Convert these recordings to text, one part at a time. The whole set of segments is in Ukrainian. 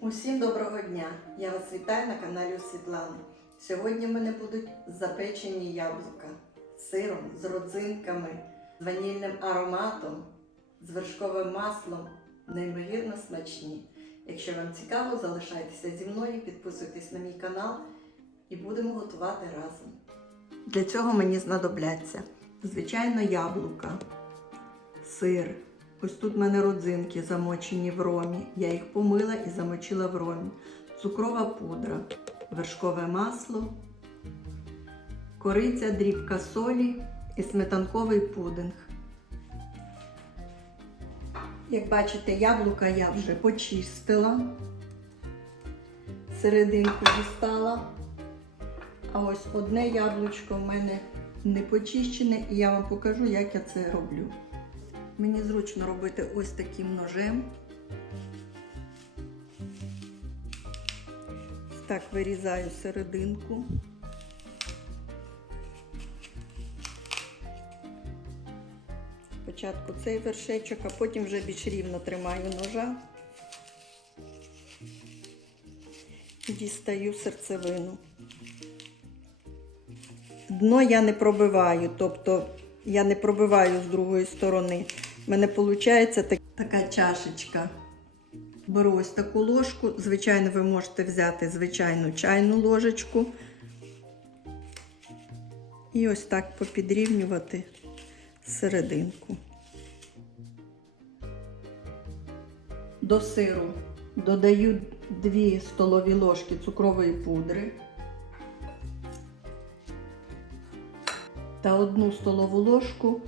Усім доброго дня! Я вас вітаю на каналі Світлани. Сьогодні в мене будуть запечені яблука з сиром, з родзинками, з ванільним ароматом, з вершковим маслом. Неймовірно смачні. Якщо вам цікаво, залишайтеся зі мною, підписуйтесь на мій канал і будемо готувати разом. Для цього мені знадобляться звичайно яблука, сир. Ось тут в мене родзинки замочені в ромі. Я їх помила і замочила в ромі. Цукрова пудра, вершкове масло, кориця, дрібка солі і сметанковий пудинг. Як бачите, яблука я вже почистила, серединку дістала. А ось одне яблучко в мене не почищене, і я вам покажу, як я це роблю. Мені зручно робити ось таким ножем. Так вирізаю серединку. Спочатку цей вершечок, а потім вже більш рівно тримаю ножа і дістаю серцевину. Дно я не пробиваю, тобто я не пробиваю з другої сторони. У мене виходить так, така чашечка. Беру ось таку ложку. Звичайно, ви можете взяти звичайну чайну ложечку. І ось так попідрівнювати серединку. До сиру додаю 2 столові ложки цукрової пудри. та одну столову ложку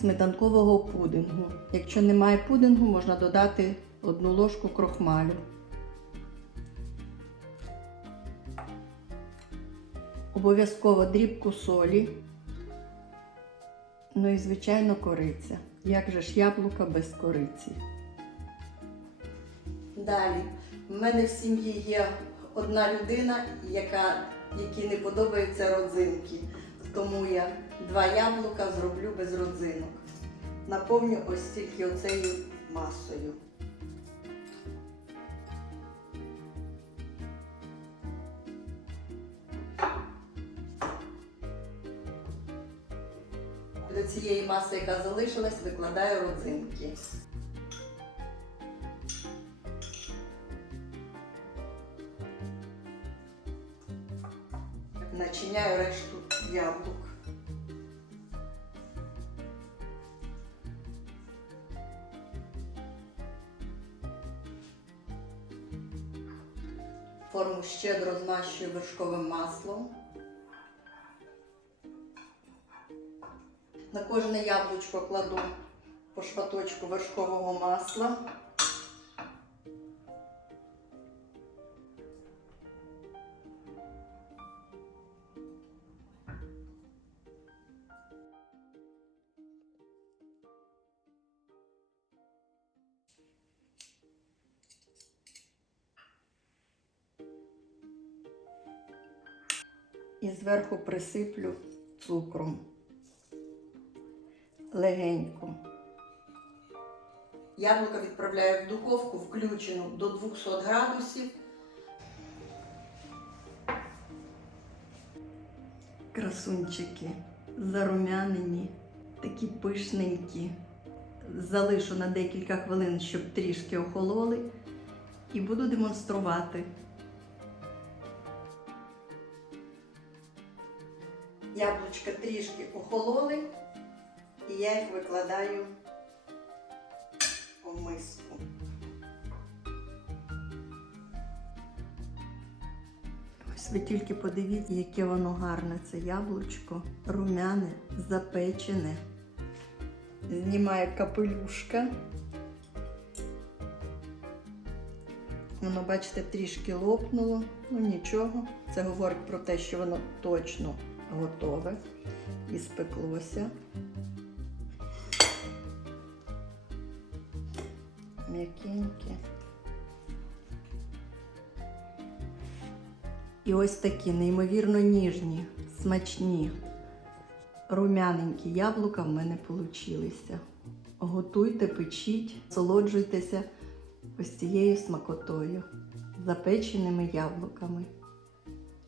сметанкового пудингу. Якщо немає пудингу, можна додати одну ложку крохмалю. Обов'язково дрібку солі. Ну і, звичайно, кориця. Як же ж яблука без кориці? Далі, в мене в сім'ї є одна людина, яка, якій не подобаються родзинки. Тому я два яблука зроблю без родзинок. Наповню ось тільки оцею масою. До цієї маси, яка залишилась, викладаю родзинки. Начиняю решту яблук. Форму щедро змащую вершковим маслом. На кожне яблучко кладу по шматочку вершкового масла. І зверху присиплю цукром легенько. Яблука відправляю в духовку, включену до 200 градусів. Красунчики зарум'янені, такі пишненькі. Залишу на декілька хвилин, щоб трішки охололи, і буду демонструвати. Яблучка трішки охололи, і я їх викладаю у миску. Ось ви тільки подивіться, яке воно гарне це яблучко, румяне, запечене. Знімаю капелюшка. Воно, бачите, трішки лопнуло, ну нічого. Це говорить про те, що воно точно готове і спеклося. М'якеньке. І ось такі неймовірно ніжні, смачні, рум'яненькі яблука в мене получилися. Готуйте, печіть, солоджуйтеся ось цією смакотою. запеченими яблуками.